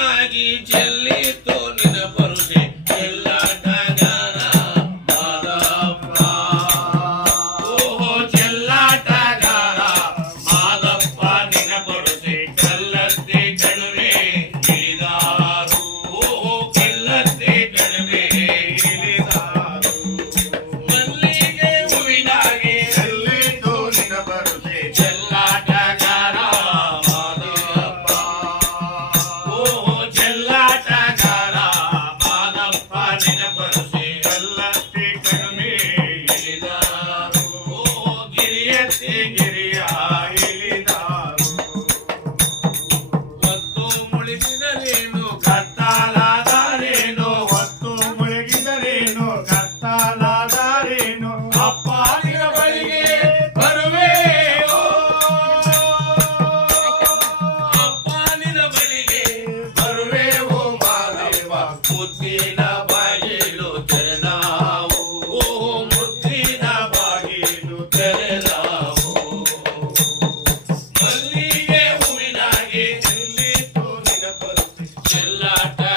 ತಾನಾಗಿ ಚೆಲ್ಲಿತು ನಿನ ಪರುಷೆ ಚೆಲ್ಲಾಟಗಾರ ಮಾದಪ್ಪ. ಓಹೋ ಚೆಲ್ಲಾಟಗಾರ ಮಾದಪ್ಪ ನಿನ ಪರುಷೆ ಕಲ್ಲತ್ತೆ ಕಣವೆ, ಇಳಿದಾರು. ಓಹೋ ಕಲ್ಲತ್ತೆ ಕಣವೆ, ಇಳಿದಾರು. ಮಲ್ಲಿಗೆ ಹೂವಿನಾಗೆ ಚೆಲ್ಲಿತು ನಿನ ಪರುಷೆ name. ಚೆಲ್ಲಾಟಗಾರ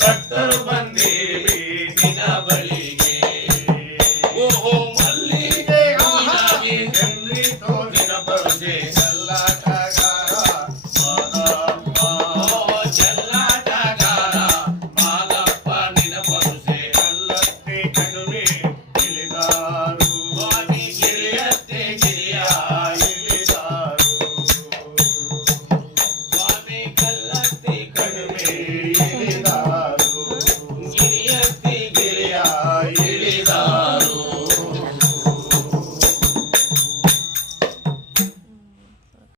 சக்கரபந்தி